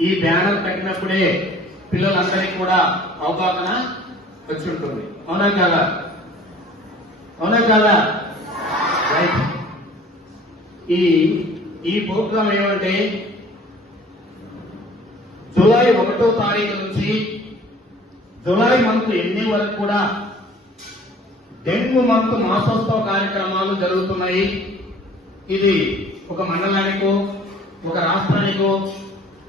ఈ బ్యానర్ కట్టినప్పుడే పిల్లలందరికీ కూడా అవగాహన వచ్చి ఉంటుంది అవునా కాదా? అవునా కాదా? రైట్. ఈ ఈ ప్రోగ్రాం ఏమంటే జూలై ఒకటో తారీఖు నుంచి జూలై మంత్ ఎన్ని వరకు కూడా డెంగ్యూ మంత్ మాసోత్సవ కార్యక్రమాలు జరుగుతున్నాయి. ఇది ఒక మండలానికో ఒక రాష్ట్రానికో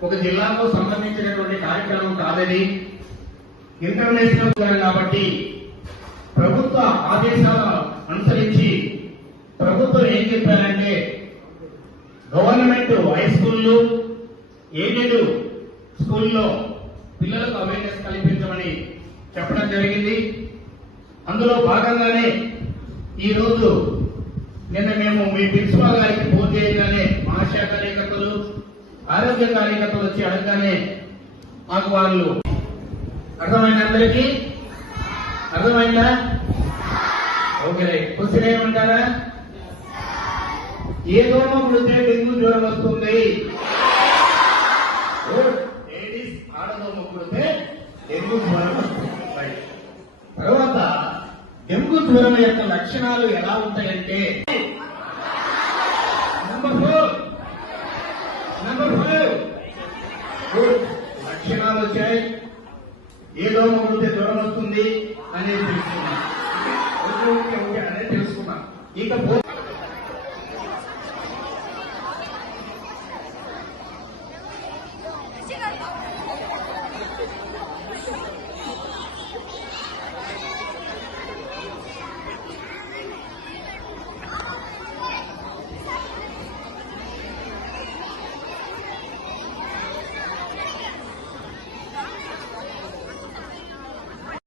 ఒక జిల్లాకు సంబంధించినటువంటి కార్యక్రమం కాదని ఇంటర్నేషనల్ ప్లాన్ కాబట్టి ప్రభుత్వ ఆదేశాలను అనుసరించి ప్రభుత్వం ఏం చెప్పారంటే గవర్నమెంట్ హై స్కూళ్ళు ఎయిడెడ్ స్కూల్లో పిల్లలకు అవేర్నెస్ కల్పించమని చెప్పడం జరిగింది. అందులో భాగంగానే ఈ రోజు నిన్న మేము మీ ప్రిన్సిపాల్ గారికి ఫోన్ చేయగానే మహాశాఖ లేక ఆరోగ్య కార్యకర్తలు వచ్చి అడగగానే మాకు వాళ్ళు అర్థమైంది అందరికీ? అర్థమైందా? ఓకే రైట్ క్వశ్చన్ ఏమంటారా ఏ దోమ కుడితే డెంగ్యూ జ్వరం వస్తుంది. లేడీస్ ఆడదోమ కుడితే డెంగ్యూ జ్వరం వస్తుంది. తర్వాత డెంగ్యూ జ్వరం యొక్క లక్షణాలు ఎలా ఉంటాయంటే గుడ్ లక్షణాలు వచ్చాయి. ఏదో ఉంటే కుడితే జ్వరం వస్తుంది అనేది తెలుసుకున్నాం ఓకే ఓకే ఓకే అనేది తెలుసుకున్నాం. ఇకపోతే